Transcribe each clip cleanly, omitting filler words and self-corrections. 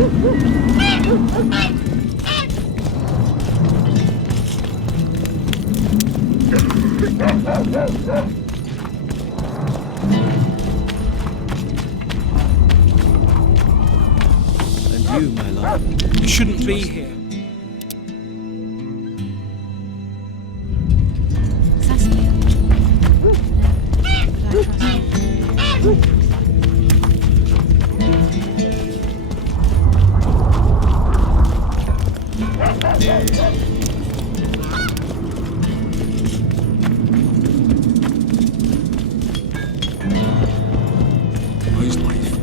And you, my love, shouldn't be here. Saskia. Could I trust you? How's life?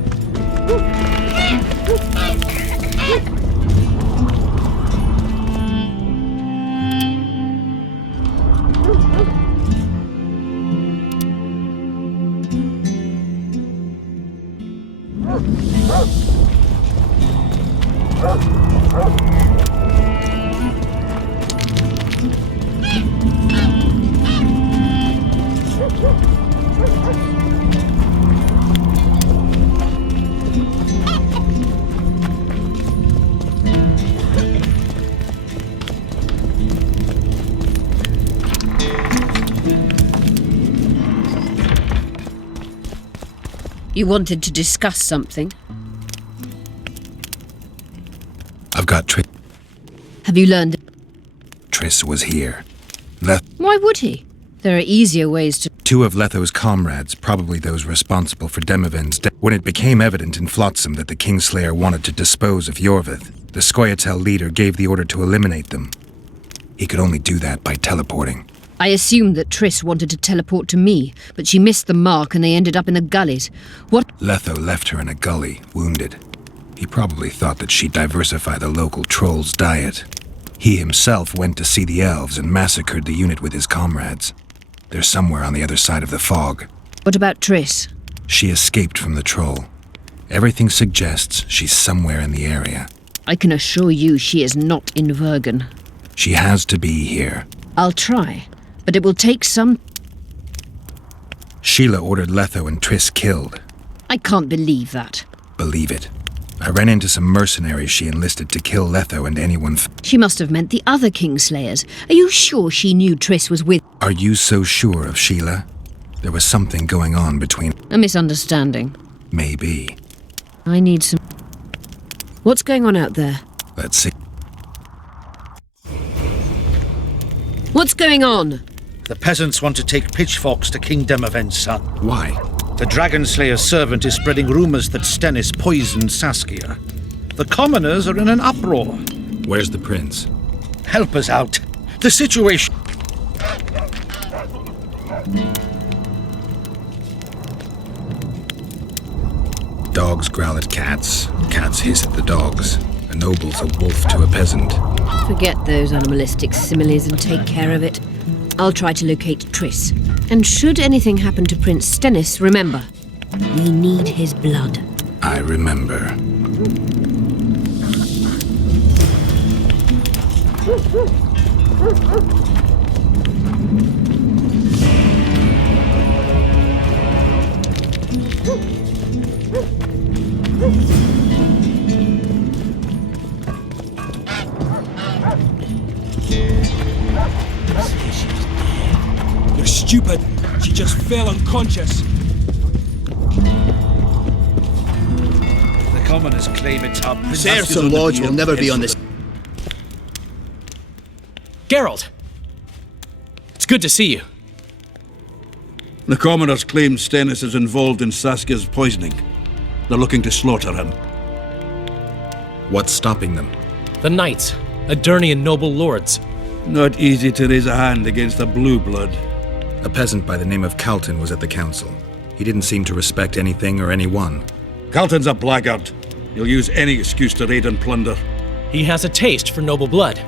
You wanted to discuss something? I've got Have you learned? Triss was here. Why would he? There are easier ways to... Two of Letho's comrades, probably those responsible for Demovin's death. When it became evident in Flotsam that the Kingslayer wanted to dispose of Yorvith, the Scoia'tael leader gave the order to eliminate them. He could only do that by teleporting. I assumed that Triss wanted to teleport to me, but she missed the mark and they ended up in the gullies. What? Letho left her in a gully, wounded. He probably thought that she'd diversify the local trolls' diet. He himself went to see the elves and massacred the unit with his comrades. They're somewhere on the other side of the fog. What about Triss? She escaped from the troll. Everything suggests she's somewhere in the area. I can assure you she is not in Vergen. She has to be here. I'll try, but it will take some... Sheila ordered Letho and Triss killed. I can't believe that. Believe it. I ran into some mercenaries she enlisted to kill Letho and anyone She must have meant the other Kingslayers. Are you sure she knew Triss was with... Are you so sure of Sheila? There was something going on between... A misunderstanding. Maybe. I need some... What's going on out there? Let's see. What's going on? The peasants want to take pitchforks to King Demovin's son. Why? The Dragonslayer's servant is spreading rumors that Stennis poisoned Saskia. The commoners are in an uproar. Where's the prince? Help us out. The situation... Dogs growl at cats. Cats hiss at the dogs. A noble's a wolf to a peasant. Forget those animalistic similes and take care of it. I'll try to locate Triss. And should anything happen to Prince Stennis, remember, we need his blood. I remember. You're stupid. She just fell unconscious. The commoners claim it's our prince. Serfs and lords will never be on this. Geralt! It's good to see you. The commoners claim Stennis is involved in Saskia's poisoning. They're looking to slaughter him. What's stopping them? The knights, Adernian noble lords. Not easy to raise a hand against a blue blood. A peasant by the name of Calton was at the council. He didn't seem to respect anything or anyone. Calton's a blackguard. He'll use any excuse to raid and plunder. He has a taste for noble blood.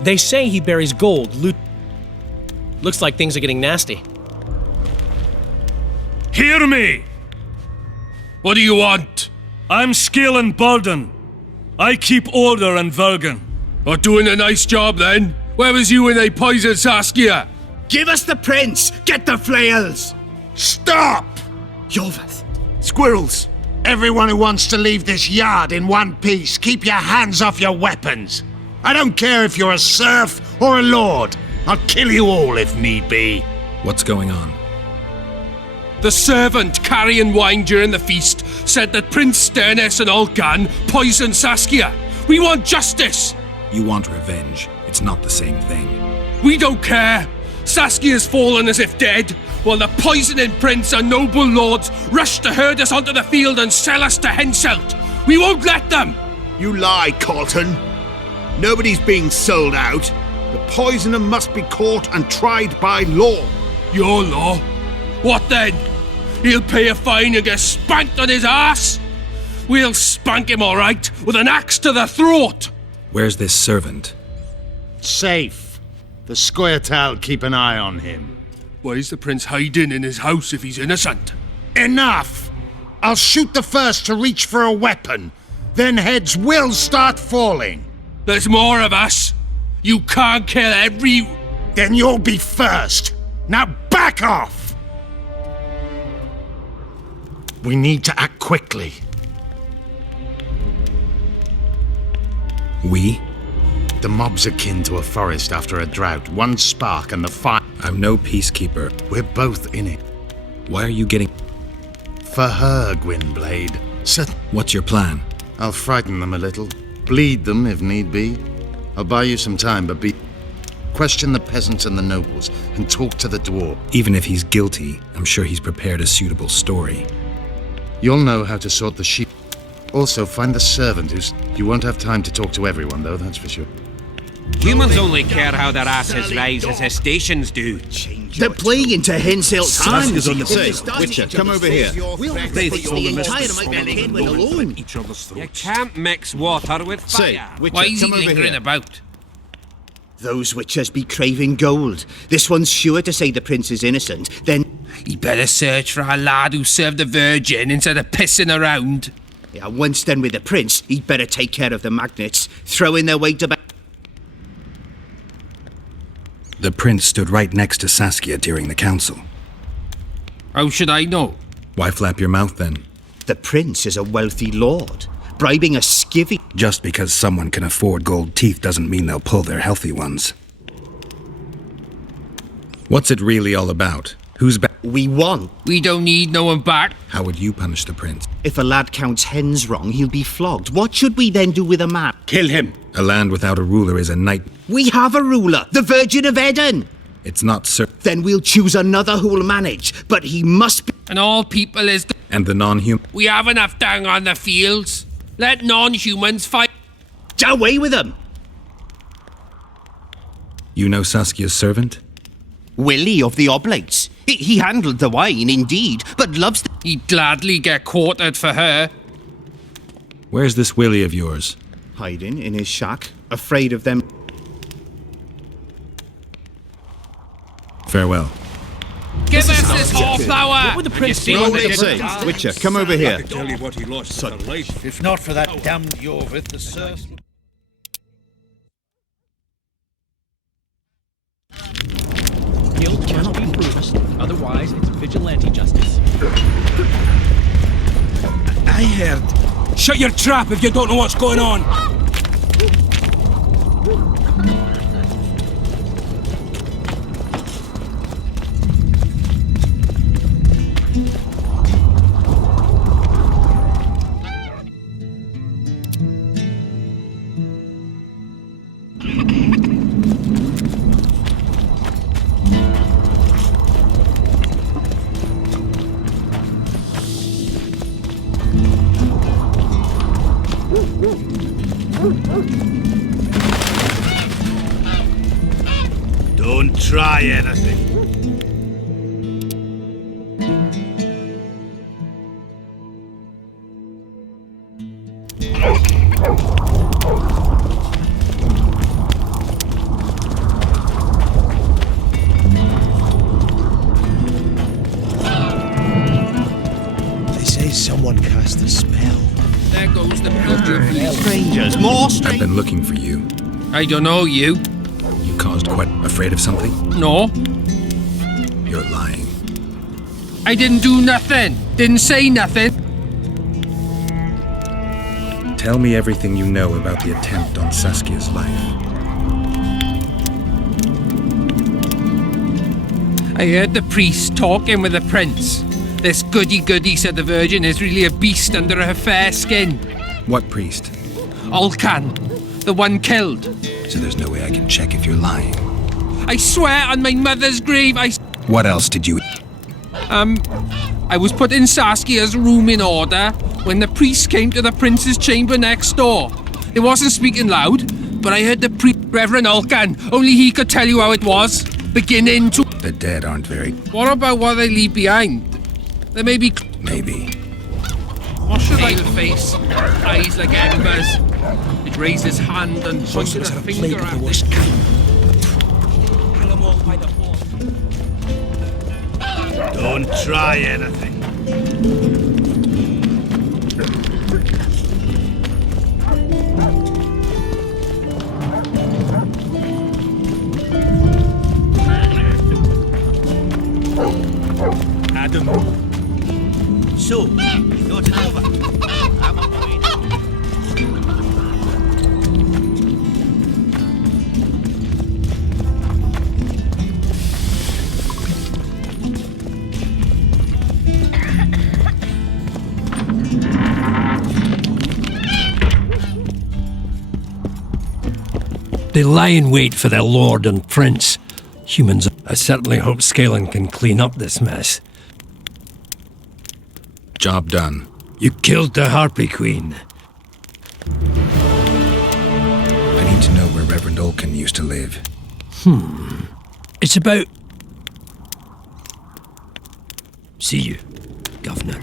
They say he buries gold, loot... Looks like things are getting nasty. Hear me! What do you want? I'm Scalan Baldon. I keep order in Vergen. Or doing a nice job then? Where was you when they poisoned Saskia? Give us the prince! Get the flails! Stop! Yorvith! Squirrels! Everyone who wants to leave this yard in one piece, keep your hands off your weapons. I don't care if you're a serf or a lord. I'll kill you all if need be. What's going on? The servant carrying wine during the feast said that Prince Stennis and Olgan poisoned Saskia. We want justice. You want revenge. It's not the same thing. We don't care. Saskia's fallen as if dead, while the poisoning prince and noble lords rush to herd us onto the field and sell us to Henselt. We won't let them. You lie, Colton. Nobody's being sold out. The poisoner must be caught and tried by law. Your law? What then? He'll pay a fine and get spanked on his ass? We'll spank him all right, with an axe to the throat. Where's this servant? Safe. The Scoia'tael keep an eye on him. Why is the prince hiding in his house if he's innocent? Enough! I'll shoot the first to reach for a weapon. Then heads will start falling. There's more of us. You can't kill every... Then you'll be first. Now back off! We need to act quickly. We? The mob's akin to a forest after a drought. One spark and the fire... I'm no peacekeeper. We're both in it. Why are you getting... For her, Gwynblade. So... What's your plan? I'll frighten them a little. Bleed them if need be. I'll buy you some time, but question the peasants and the nobles, and talk to the dwarf. Even if he's guilty, I'm sure he's prepared a suitable story. You'll know how to sort the sheep. Also, find the servant who's... You won't have time to talk to everyone, though, that's for sure. Humans only care how their asses rise as their stations do. They're playing into Henselt's hands. Witcher, come over here. They think the entire Mecklenburg went alone. You can't mix water with Say, fire. Witcher, Why is he come over lingering here. about? Those witchers be craving gold. This one's sure to say the prince is innocent. Then... He better search for a lad who served the Virgin instead of pissing around. Yeah, once done with the prince, he'd better take care of the magnets, throwing their weight about... The prince stood right next to Saskia during the council. How should I know? Why flap your mouth then? The prince is a wealthy lord, bribing a skivvy. Just because someone can afford gold teeth doesn't mean they'll pull their healthy ones. What's it really all about? Who's back? We won. We don't need no one back. How would you punish the prince? If a lad counts hens wrong, he'll be flogged. What should we then do with a man? Kill him. A land without a ruler is a night. We have a ruler, the Virgin of Eden. It's not certain. Then we'll choose another who'll manage, but he must be... And all people is... And the non-human. We have enough down on the fields. Let non-humans fight. Away with them. You know Saskia's servant? Willie of the Oblates. He handled the wine, indeed, but loves... He'd gladly get quartered for her. Where's this Willie of yours? Hiding in his shack, afraid of them. Farewell. Give us this wallflower! What would the prince Say, Witcher, come over here. Tell you what he lost for life. If not for that damned Yorvith, the serfs... Guilt cannot be proven, otherwise it's vigilante justice. I heard. Shut your trap if you don't know what's going on. Don't try anything. They say someone cast a spell. There goes the pilgrim. Strangers, more I've strangers. been looking for you. I don't know you. You caused quite... Afraid of something? No, You're lying. I didn't do nothing. Didn't say nothing. Tell me everything you know about the attempt on Saskia's life. I heard the priest talking with the prince. This goody-goody, said the Virgin, is really a beast under her fair skin. What priest? Olcan, the one killed. So there's no way I can check if you're lying. I swear on my mother's grave, What else did you... I was putting Saskia's room in order when the priest came to the prince's chamber next door. It wasn't speaking loud, but I heard the priest, Reverend Olcan, only he could tell you how it was. Beginning to... The dead aren't very... What about what they leave behind? There may be... Maybe. What should I face? Eyes like embers. It raised his hand and pointed a finger at the worst kind. Hang them all by the horn. Don't try anything. Adam. So, you thought it over? I'm on my way now. They lie in wait for their lord and prince. Humans, I certainly hope Scalen can clean up this mess. Job done. You killed the Harpy Queen. I need to know where Reverend Olcan used to live. It's about... See you, Governor.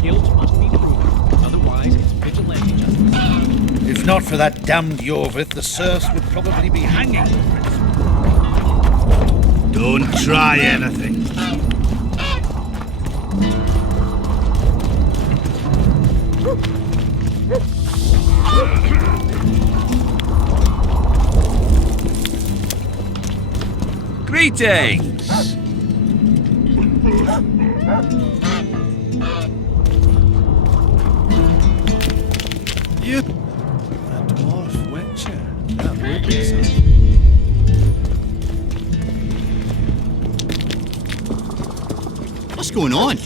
Guilt must be proven, otherwise it's vigilante justice. If not for that damned Yorvith, the serfs would probably be hanging. Don't try anything. Greetings! You... A dwarf witcher. That would be something. What's going on?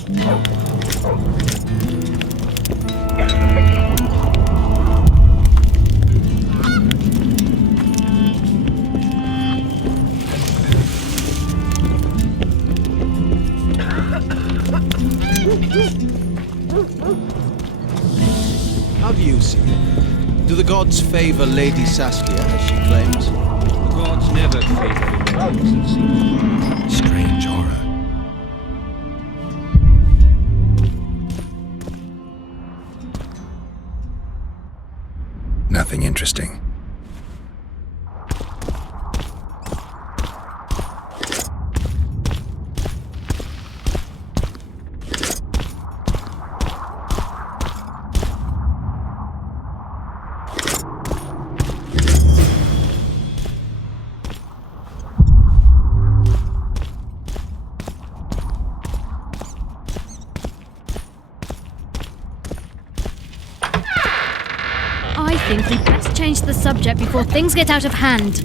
How do you see it? Do the gods favor Lady Saskia, as she claims? The gods never favor innocency. Strange aura. Nothing interesting. I think we'd best change the subject before things get out of hand.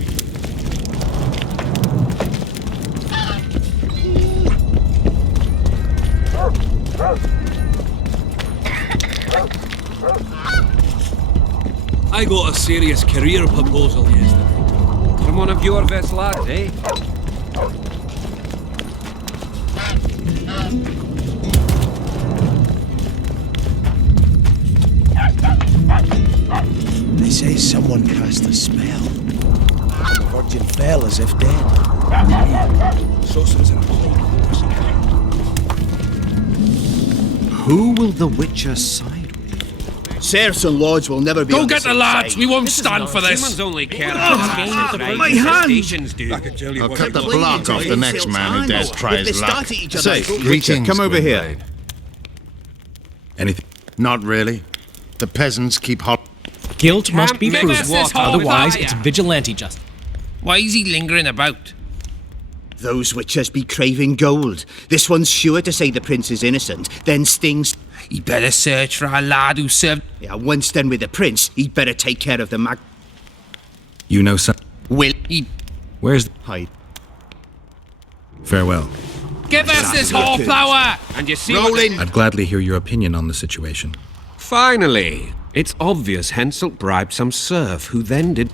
I got a serious career proposal yesterday. From one of your best lads, eh? They say someone cast a spell. The Virgin fell as if dead. Who will the Witcher side with? Serfs and lords will never be Go on the get the same lads. side. We won't stand for this. Humans only care my hand! I'll cut the block off the next man who dares try his luck. Say, Greetings, come over good here. maid. Anything? Not really. The peasants keep hot. Guilt must be Give us proved, this whole otherwise fire. it's vigilante justice. Why is he lingering about? Those witches be craving gold. This one's sure to say the prince is innocent, then stings. He better search for a lad who served. Yeah, once done with the prince, he'd better take care of the mag. You know some... Will he... Where's... hide? Farewell. Give us this whole flower! And you see Rolling. I'd gladly hear your opinion on the situation. Finally! It's obvious Henselt bribed some serf who then did...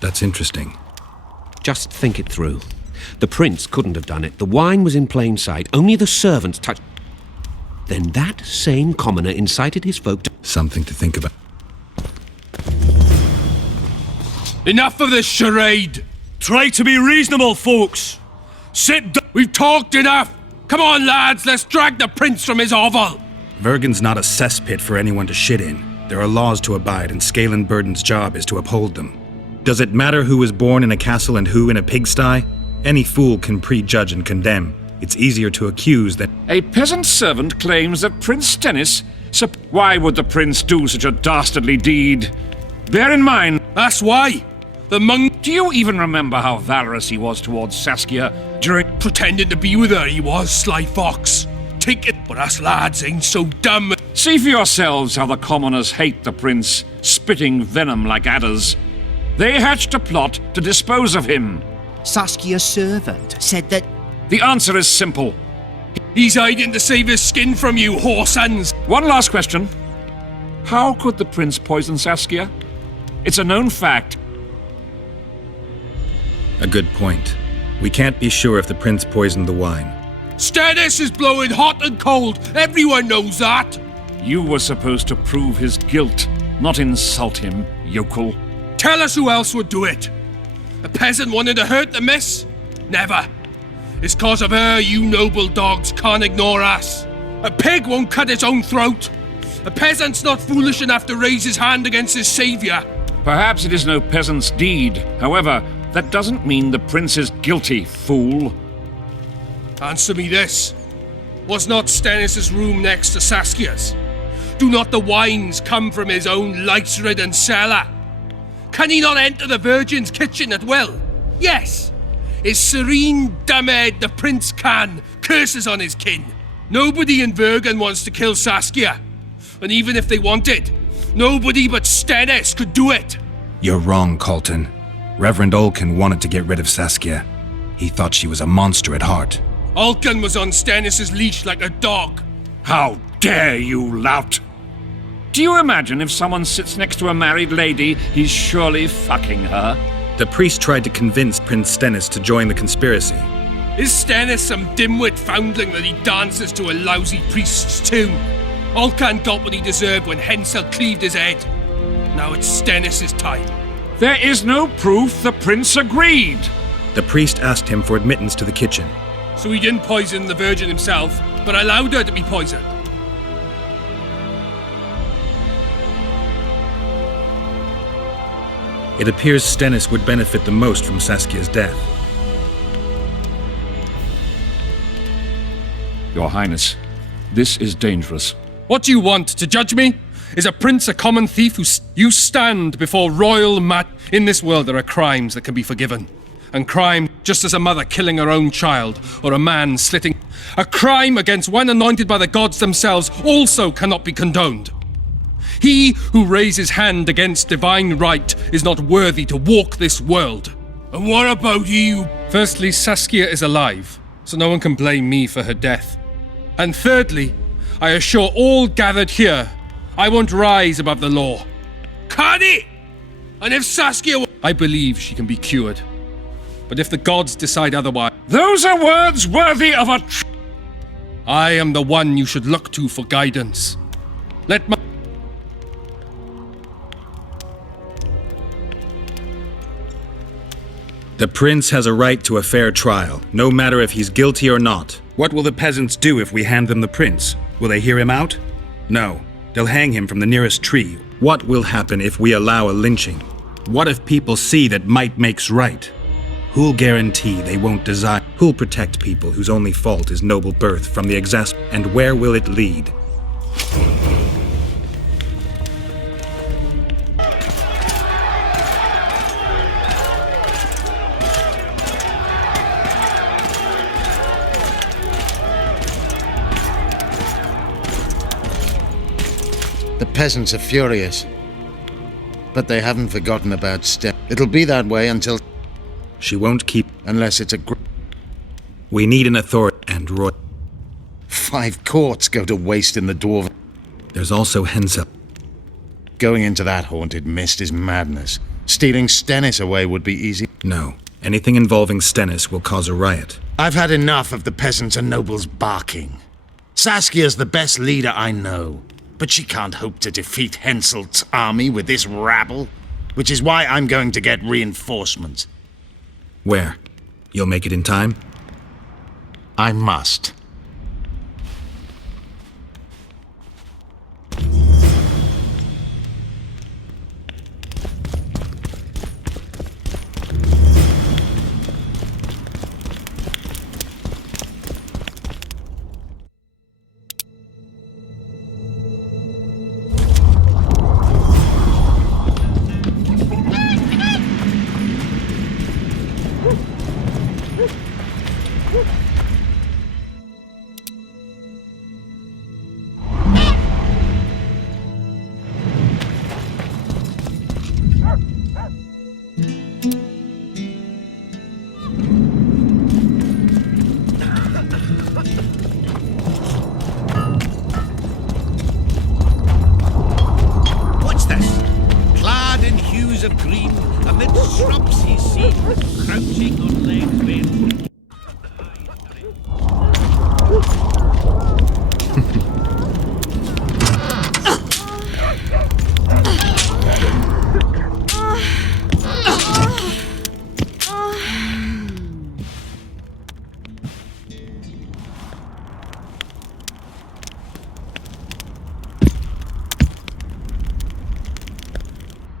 That's interesting. Just think it through. The prince couldn't have done it. The wine was in plain sight. Only the servants touched... Then that same commoner incited his folk to... Something to think about. Enough of this charade. Try to be reasonable, folks. Sit down. We've talked enough. Come on, lads. Let's drag the prince from his hovel. Vergen's not a cesspit for anyone to shit in. There are laws to abide, and Scalen Burden's job is to uphold them. Does it matter who was born in a castle and who in a pigsty? Any fool can prejudge and condemn. It's easier to accuse than... A peasant servant claims that Prince Stennis... Why would the prince do such a dastardly deed? Bear in mind... That's why. The monk... Do you even remember how valorous he was towards Saskia during... Pretending to be with her, he was, sly fox. Take it, but us lads ain't so dumb. See for yourselves how the commoners hate the prince, spitting venom like adders. They hatched a plot to dispose of him. Saskia's servant said that... The answer is simple. He's hiding to save his skin from you, whoresons. One last question. How could the prince poison Saskia? It's a known fact. A good point. We can't be sure if the prince poisoned the wine. Stennis is blowing hot and cold. Everyone knows that. You were supposed to prove his guilt, not insult him, yokel. Tell us who else would do it. A peasant wanting to hurt the miss? Never. It's cause of her you noble dogs can't ignore us. A pig won't cut its own throat. A peasant's not foolish enough to raise his hand against his savior. Perhaps it is no peasant's deed. However, that doesn't mean the prince is guilty, fool. Answer me this. Was not Stennis' room next to Saskia's? Do not the wines come from his own lice-ridden cellar? Can he not enter the Virgin's kitchen at will? Yes. His serene dumbhead the prince can. Curses on his kin. Nobody in Vergen wants to kill Saskia. And even if they wanted, nobody but Stennis could do it. You're wrong, Colton. Reverend Olkin wanted to get rid of Saskia. He thought she was a monster at heart. Olkin was on Stennis' leash like a dog. How dare you, lout! Do you imagine if someone sits next to a married lady, he's surely fucking her? The priest tried to convince Prince Stennis to join the conspiracy. Is Stennis some dimwit foundling that he dances to a lousy priest's tune? Olcan got what he deserved when Hensel cleaved his head. Now it's Stennis' time. There is no proof the prince agreed. The priest asked him for admittance to the kitchen. So he didn't poison the Virgin himself, but allowed her to be poisoned. It appears Stennis would benefit the most from Saskia's death. Your Highness, this is dangerous. What do you want, to judge me? Is a prince a common thief who you stand before royal mat? In this world there are crimes that can be forgiven. And crime, just as a mother killing her own child, or a man slitting... A crime against one anointed by the gods themselves also cannot be condoned. He who raises hand against divine right is not worthy to walk this world. And what about you? Firstly, Saskia is alive, so no one can blame me for her death. And thirdly, I assure all gathered here, I won't rise above the law. Can he? And if Saskia... I believe she can be cured. But if the gods decide otherwise... Those are words worthy of a... I am the one you should look to for guidance. Let my... The prince has a right to a fair trial, no matter if he's guilty or not. What will the peasants do if we hand them the prince? Will they hear him out? No. They'll hang him from the nearest tree. What will happen if we allow a lynching? What if people see that might makes right? Who'll guarantee they won't desire? Who'll protect people whose only fault is noble birth from the and where will it lead? The peasants are furious. But they haven't forgotten about Step. It'll be that way until... She won't keep... Unless it's a... We need an authority and Roy... 5 courts go to waste in the dwarven... There's also Hensel. Going into that haunted mist is madness. Stealing Stennis away would be easy. No. Anything involving Stennis will cause a riot. I've had enough of the peasants and nobles barking. Saskia's the best leader I know. But she can't hope to defeat Henselt's army with this rabble, which is why I'm going to get reinforcements. Where? You'll make it in time? I must. Of green, amid shrubs he's seen, crouching on legs bent.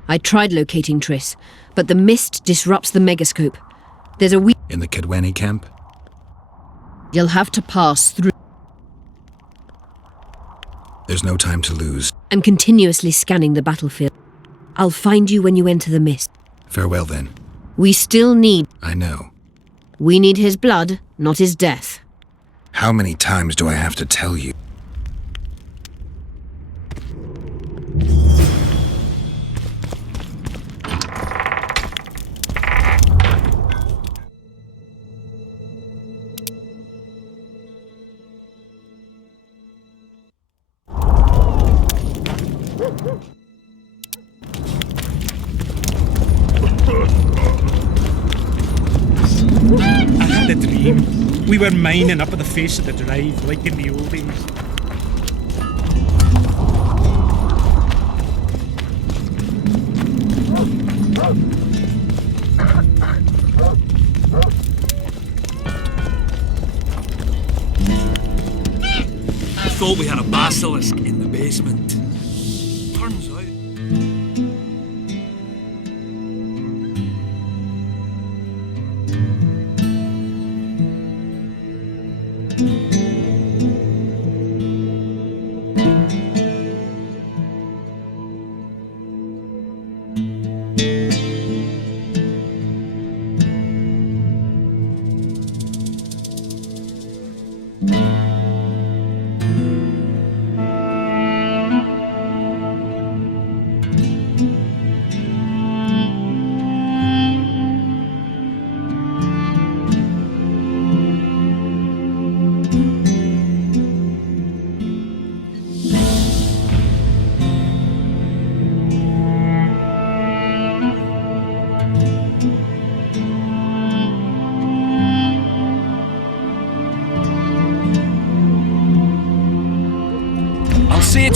I tried locating Triss, but the mist disrupts the megascope. There's a In the Kedweni camp? You'll have to pass through. There's no time to lose. I'm continuously scanning the battlefield. I'll find you when you enter the mist. Farewell, then. We still need... I know. We need his blood, not his death. How many times do I have to tell you? I had a dream. We were mining up at the face of the drive, like in the old days. I thought we had a basilisk in the basement. Turns out...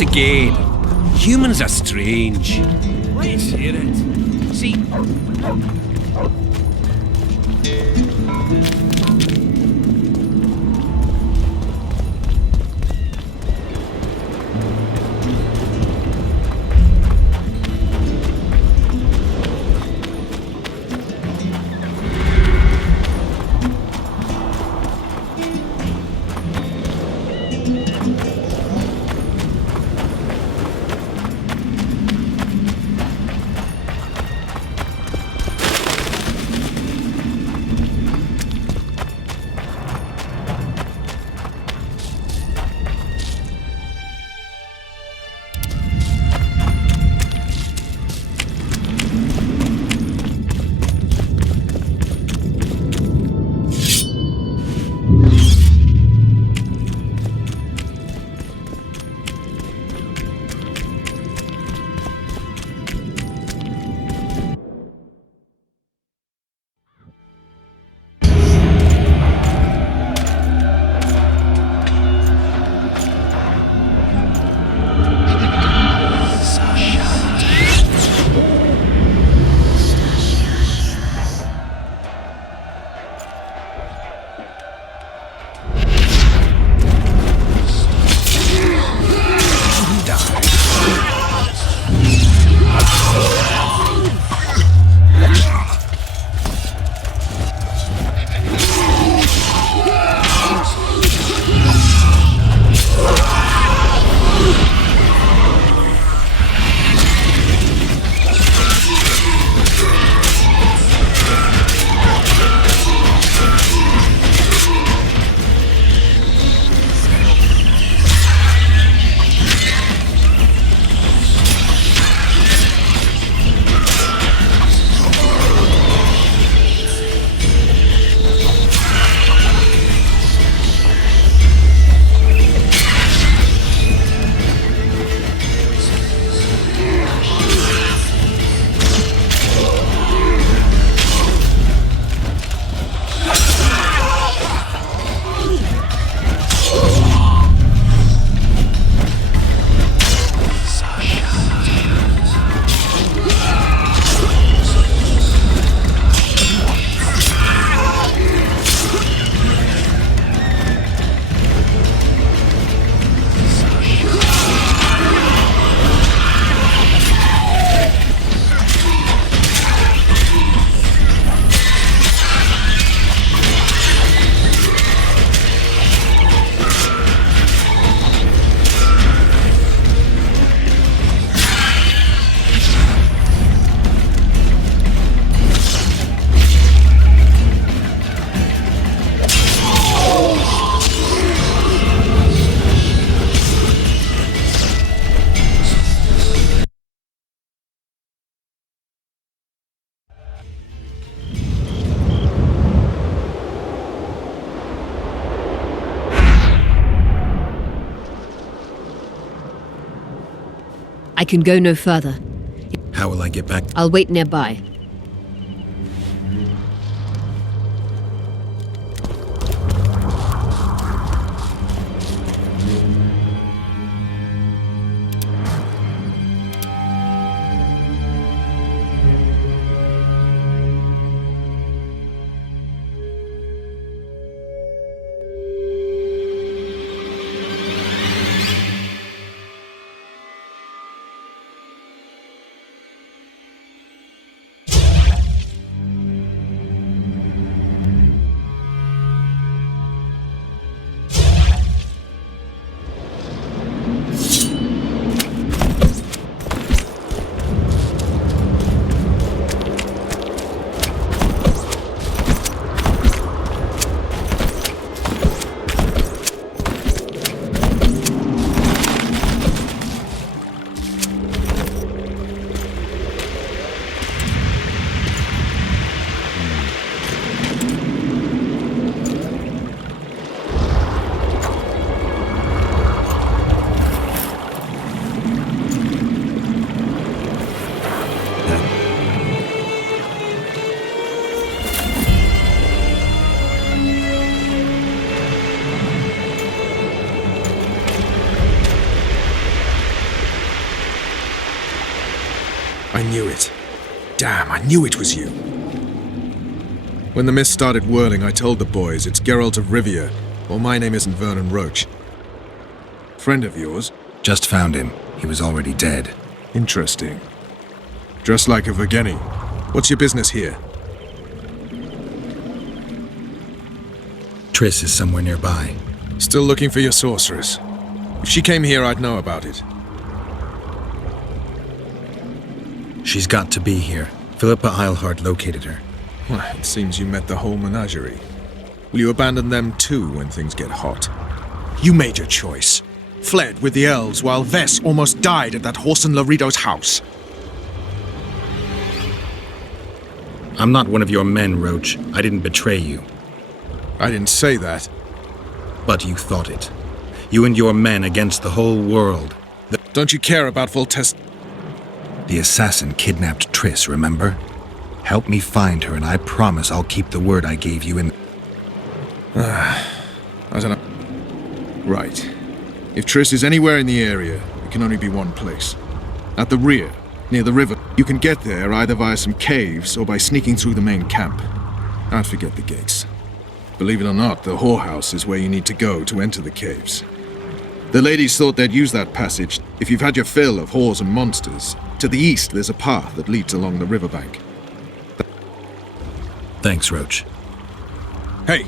again. Humans are strange. Let's hear it. See, I can go no further. How will I get back? I'll wait nearby. I knew it. Damn, I knew it was you. When the mist started whirling, I told the boys it's Geralt of Rivia, or my name isn't Vernon Roach. Friend of yours? Just found him. He was already dead. Interesting. Dressed like a Vergenni. What's your business here? Triss is somewhere nearby. Still looking for your sorceress. If she came here, I'd know about it. She's got to be here. Philippa Eilhart located her. Well, it seems you met the whole menagerie. Will you abandon them too when things get hot? You made your choice. Fled with the elves while Vess almost died at that Horson Laredo's house. I'm not one of your men, Roach. I didn't betray you. I didn't say that. But you thought it. You and your men against the whole world. Don't you care about Voltest? The assassin kidnapped Triss, remember? Help me find her and I promise I'll keep the word I gave you in... I don't know. Right. If Triss is anywhere in the area, it can only be one place. At the rear, near the river. You can get there either via some caves or by sneaking through the main camp. I'd forget the gates. Believe it or not, the whorehouse is where you need to go to enter the caves. The ladies thought they'd use that passage if you've had your fill of whores and monsters. To the east, there's a path that leads along the riverbank. Thanks, Roach. Hey!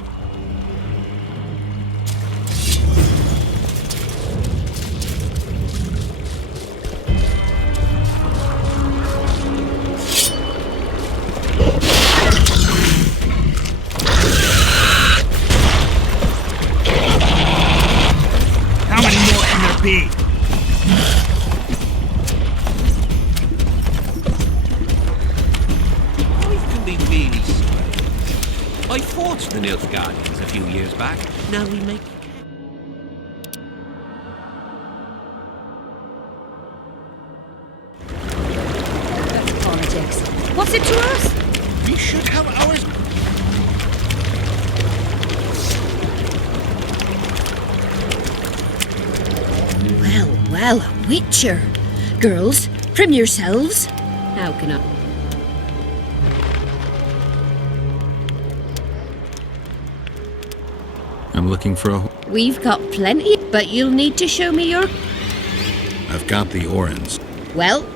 How many more can there be? Life can be really sweet. I fought the Nilfgaardians a few years back. Now we make... That's politics. What's it to us? We should have ours. Well, a witcher. Girls, prim yourselves. How can I... I'm looking for a... We've got plenty, but you'll need to show me your... I've got the Orans. Well...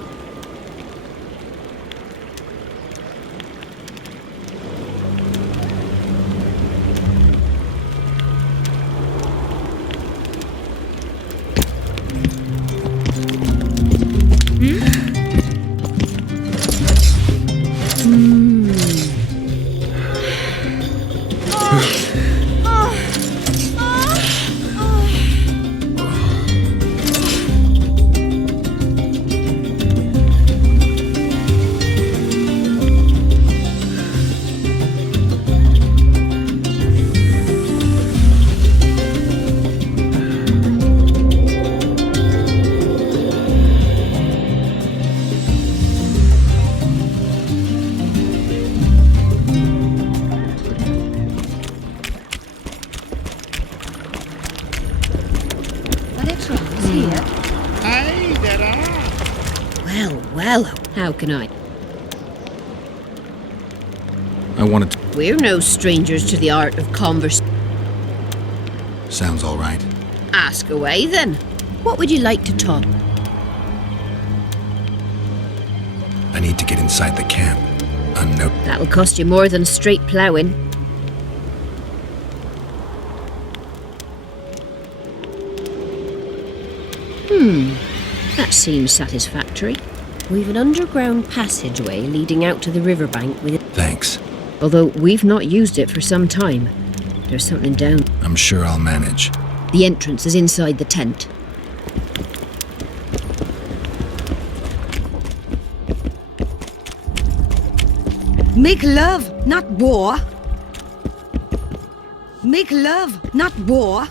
Well, how can I? I wanted to... We're no strangers to the art of converse. Sounds all right. Ask away, then. What would you like to talk? I need to get inside the camp. That'll cost you more than straight ploughing. That seems satisfactory. We've an underground passageway leading out to the riverbank with... Thanks. Although we've not used it for some time. There's something down. I'm sure I'll manage. The entrance is inside the tent. Make love, not war. Make love, not war.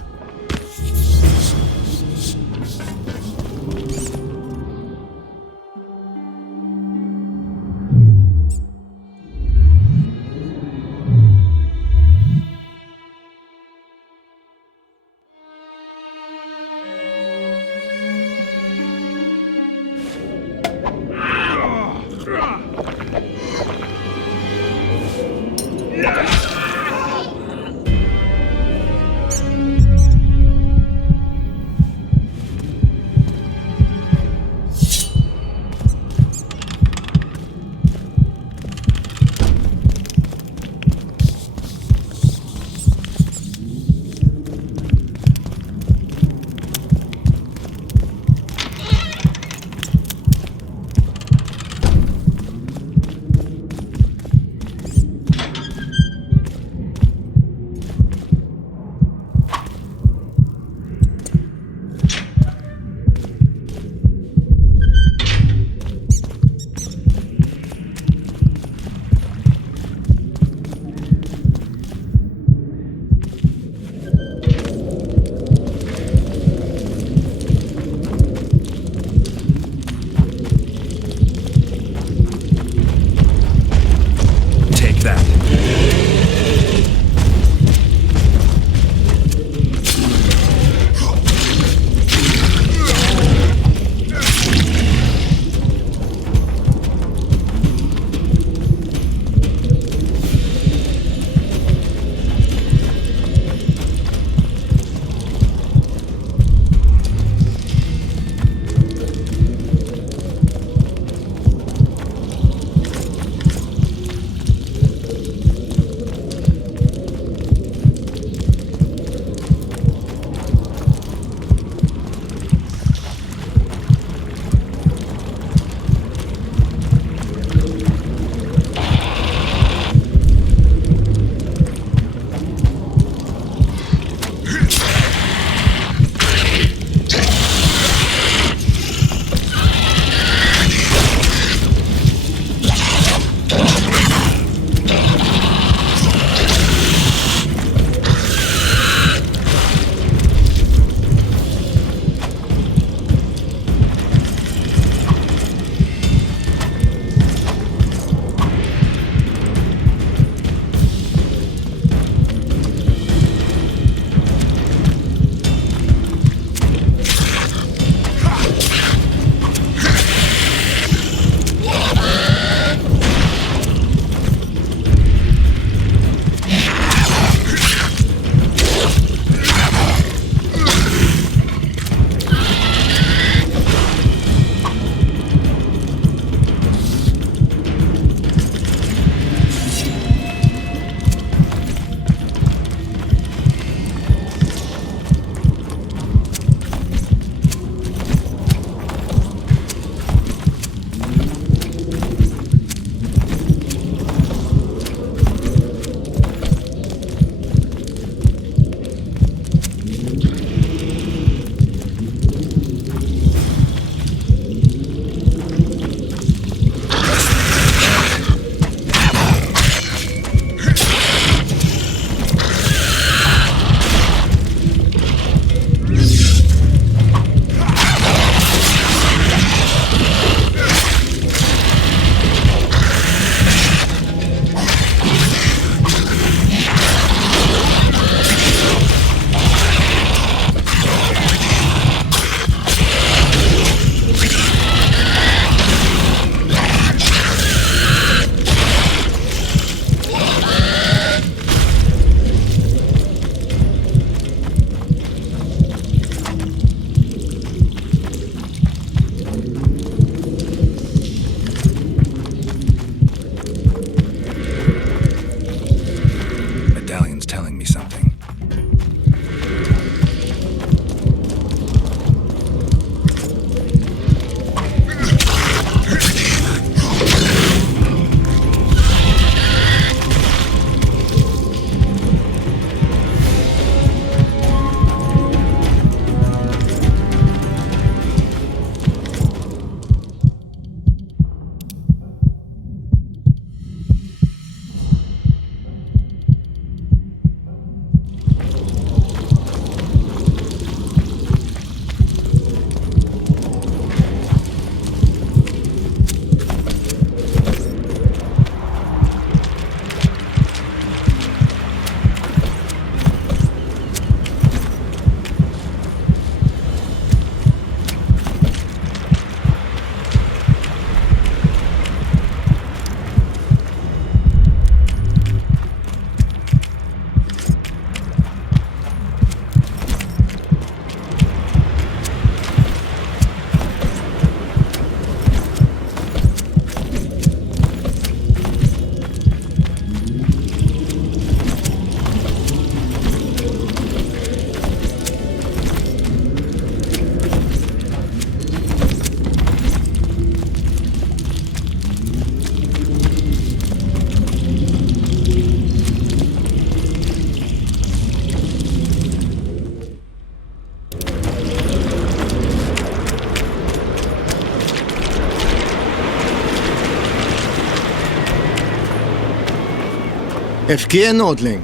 Efkir Nordling,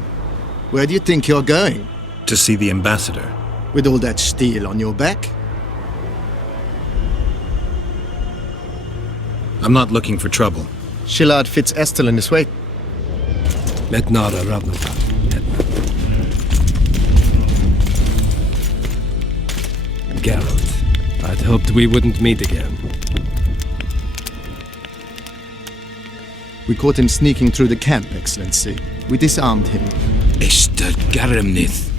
where do you think you're going? To see the ambassador. With all that steel on your back? I'm not looking for trouble. Shillard Fitz Estelin is wait. Metnara Ravnata. Geralt, I'd hoped we wouldn't meet again. We caught him sneaking through the camp, Excellency. We disarmed him. Ester Garamnith.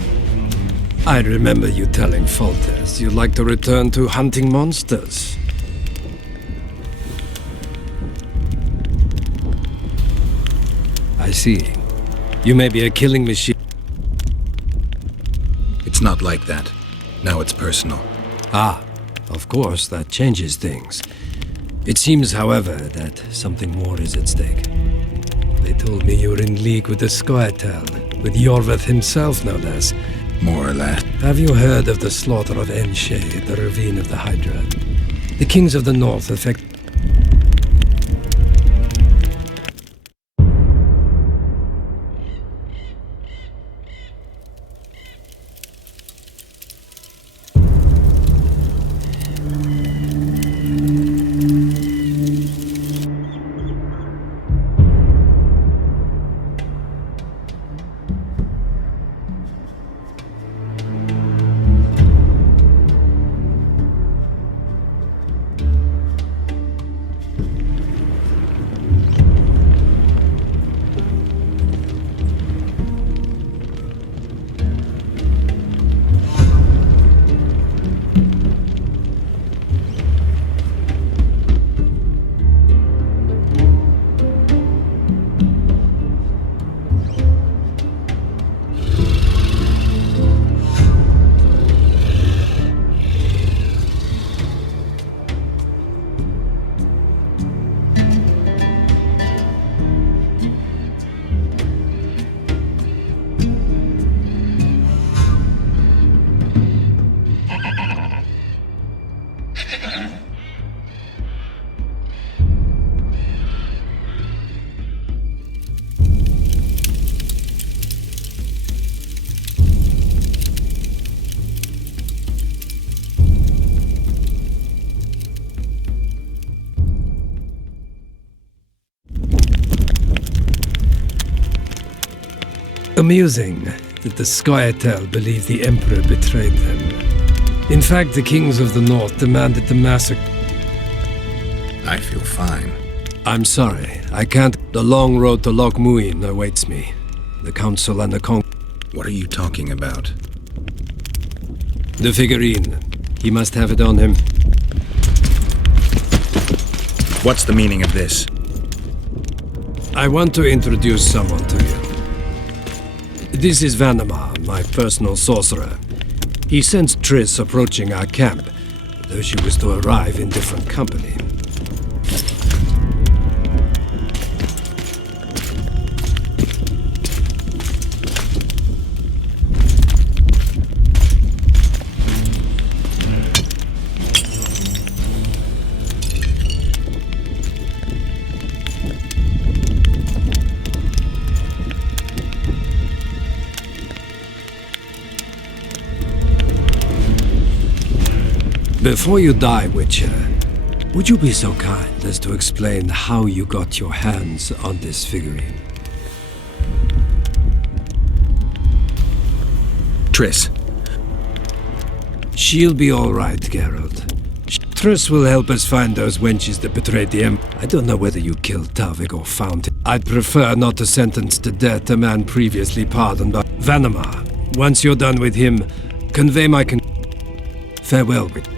I remember you telling Foltest you'd like to return to hunting monsters. I see. You may be a killing machine. It's not like that. Now it's personal. Ah, of course, that changes things. It seems, however, that something more is at stake. They told me you were in league with the Scoia'tael, with Iorveth himself, no less. More or less. Have you heard of the slaughter of Enshe at the ravine of the Hydra? The kings of the north affect... Amusing that the Scoia'tael believe the Emperor betrayed them. In fact, the kings of the north demanded the massacre. I feel fine. I'm sorry, I can't. The long road to Loch Muin awaits me. The Council and the What are you talking about? The figurine. He must have it on him. What's the meaning of this? I want to introduce someone to you. This is Vanamar, my personal sorcerer. He sensed Triss approaching our camp, though she was to arrive in different company. Before you die, Witcher, would you be so kind as to explain how you got your hands on this figurine? Triss. She'll be all right, Geralt. Triss will help us find those wenches that betrayed the Emperor. I don't know whether you killed Tavik or found him. I'd prefer not to sentence to death a man previously pardoned by Vanamar. Once you're done with him, convey my farewell, Witcher.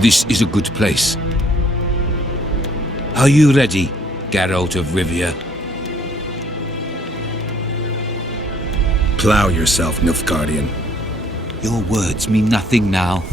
This is a good place. Are you ready, Geralt of Rivia? Plow yourself, Nilfgaardian. Your words mean nothing now.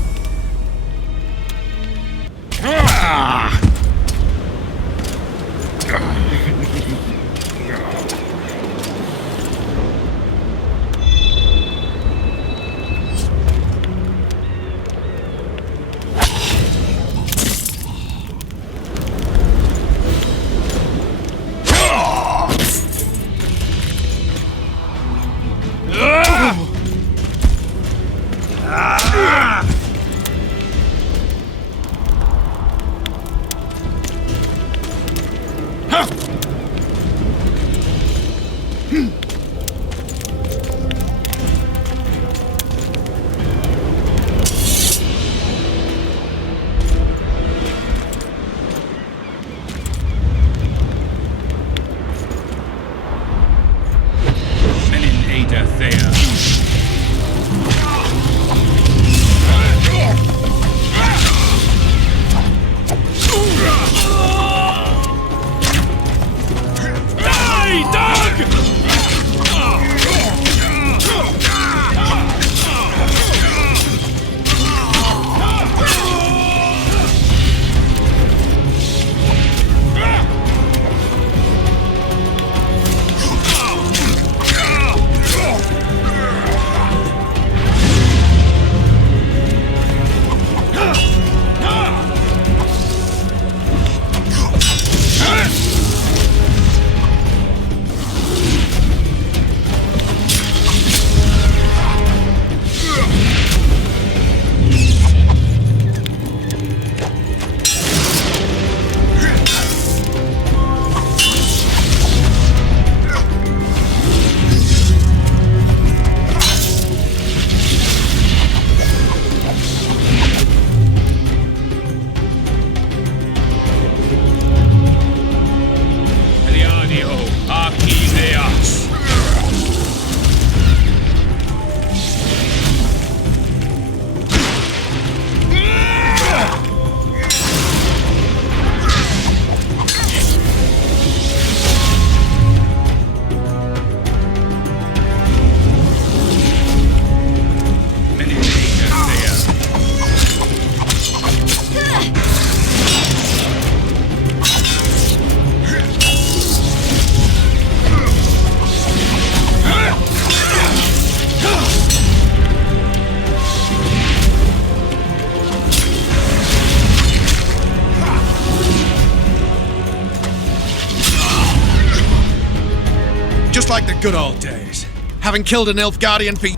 Just like the good old days. Having killed an elf guardian for...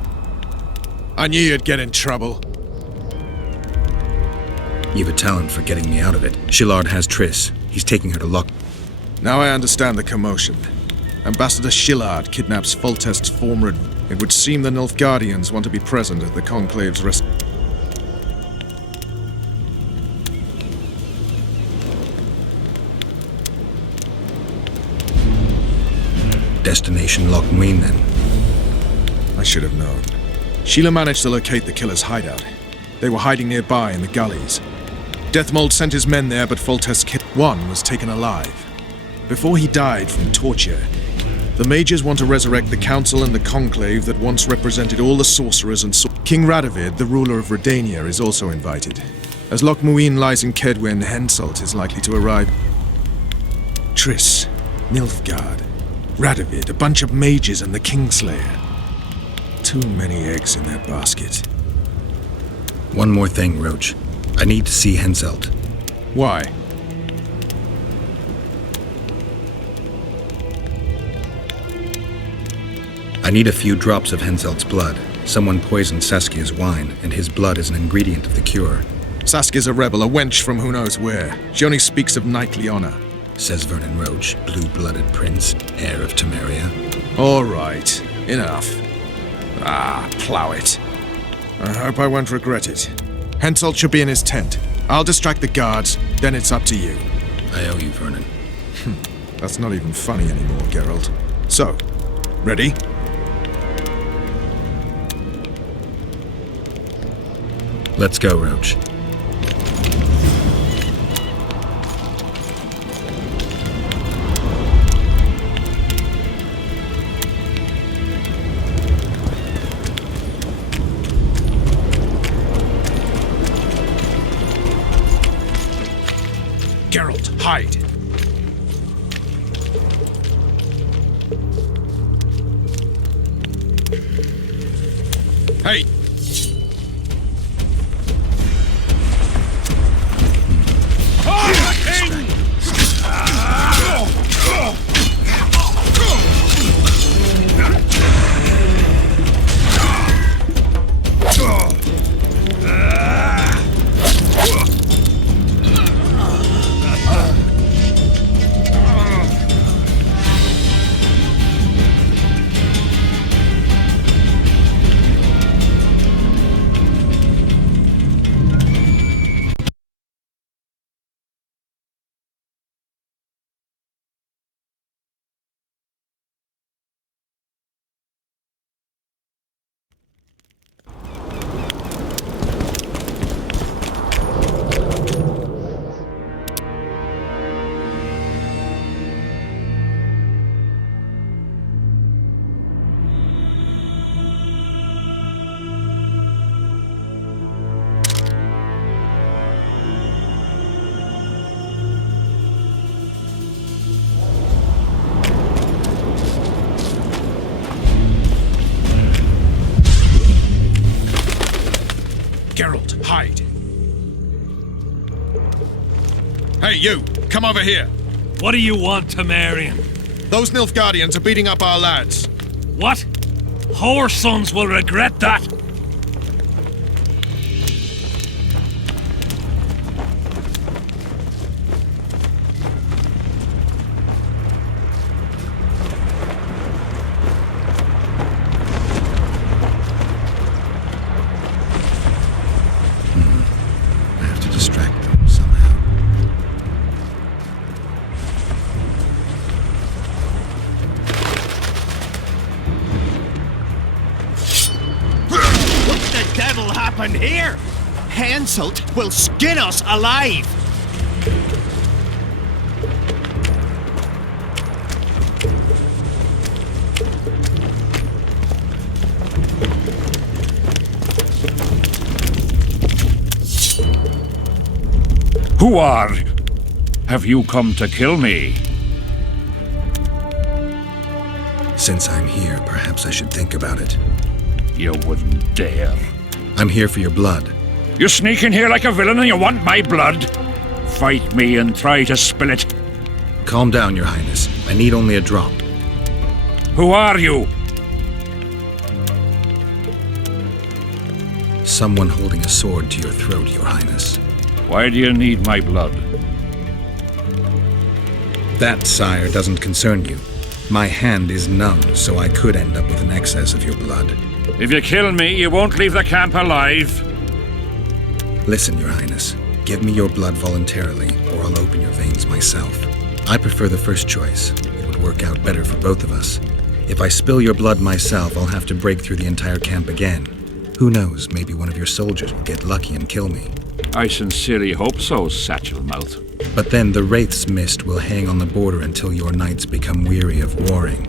I knew you'd get in trouble. You've a talent for getting me out of it. Shillard has Triss. He's taking her to Loch... Now I understand the commotion. Ambassador Shillard kidnaps Foltest's former... It would seem the Nilfgaardians want to be present at the Conclave's rest... Destination Loch Muin, then. I should have known. Sheila managed to locate the killer's hideout. They were hiding nearby in the gullies. Deathmold sent his men there, but Foltest's kid... One was taken alive. Before he died from torture, the mages want to resurrect the council and the conclave that once represented all the sorcerers and King Radovid, the ruler of Redania, is also invited. As Loch Muin lies in Kedwen, Henselt is likely to arrive. Triss, Nilfgaard, Radovid, a bunch of mages, and the Kingslayer. Too many eggs in that basket. One more thing, Roach. I need to see Henselt. Why? I need a few drops of Henselt's blood. Someone poisoned Saskia's wine, and his blood is an ingredient of the cure. Saskia's a rebel, a wench from who knows where. She only speaks of knightly honor. Says Vernon Roach, blue-blooded prince, heir of Temeria. All right, enough. Plow it. I hope I won't regret it. Henselt should be in his tent. I'll distract the guards, then it's up to you. I owe you, Vernon. That's not even funny anymore, Geralt. So, ready? Let's go, Roach. Geralt, hide! Hey! Geralt, hide. Hey, you! Come over here! What do you want, Temerian? Those Nilfgaardians are beating up our lads. What? Our sons will regret that. I have to distract them somehow. What the devil happened here? Henselt will skin us alive! Who are? Have you come to kill me? Since I'm here, perhaps I should think about it. You wouldn't dare. I'm here for your blood. You sneak in here like a villain and you want my blood? Fight me and try to spill it. Calm down, Your Highness. I need only a drop. Who are you? Someone holding a sword to your throat, Your Highness. Why do you need my blood? That, sire, doesn't concern you. My hand is numb, so I could end up with an excess of your blood. If you kill me, you won't leave the camp alive. Listen, Your Highness. Give me your blood voluntarily, or I'll open your veins myself. I prefer the first choice. It would work out better for both of us. If I spill your blood myself, I'll have to break through the entire camp again. Who knows, maybe one of your soldiers will get lucky and kill me. I sincerely hope so, Satchel-mouth. But then the Wraith's mist will hang on the border until your knights become weary of warring.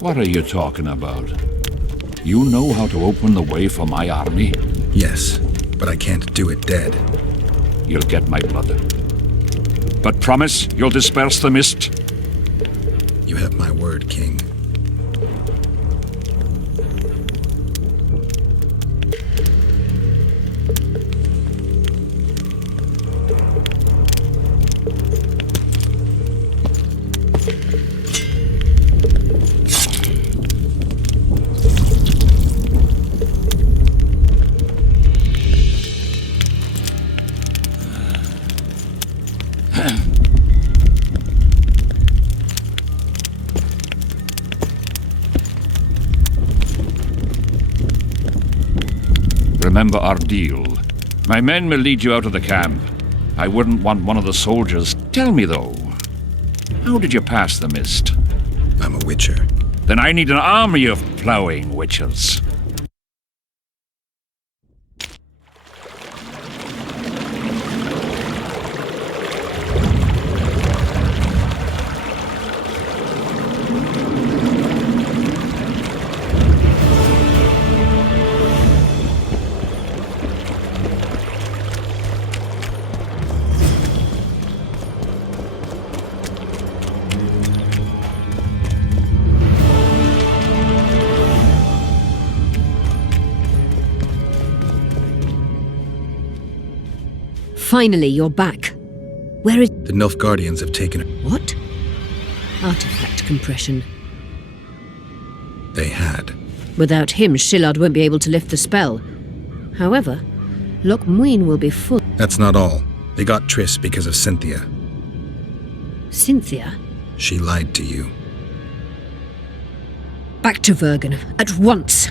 What are you talking about? You know how to open the way for my army? Yes, but I can't do it dead. You'll get my blood. But promise you'll disperse the mist? You have my word, King. Remember our deal. My men will lead you out of the camp. I wouldn't want one of the soldiers. Tell me, though, how did you pass the mist? I'm a witcher. Then I need an army of plowing witchers. Finally, you're back. Where is... The Nilfgaardians have taken her. What? Artifact compression. They had. Without him, Shillard won't be able to lift the spell. However, Loch Muin will be full. That's not all. They got Triss because of Cynthia. Cynthia? She lied to you. Back to Vergen, at once!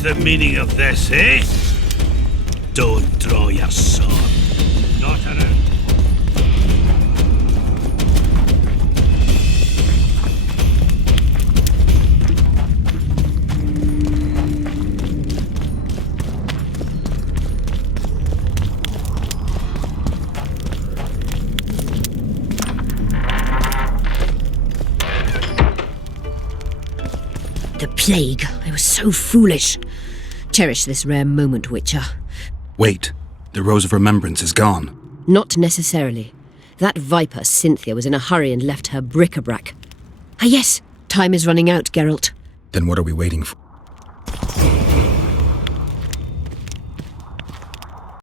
What's the meaning of this, eh? Don't draw your sword. Not around. The plague. I was so foolish. Cherish this rare moment, Witcher. Wait. The Rose of Remembrance is gone. Not necessarily. That viper, Cynthia, was in a hurry and left her bric-a-brac. Ah yes, time is running out, Geralt. Then what are we waiting for?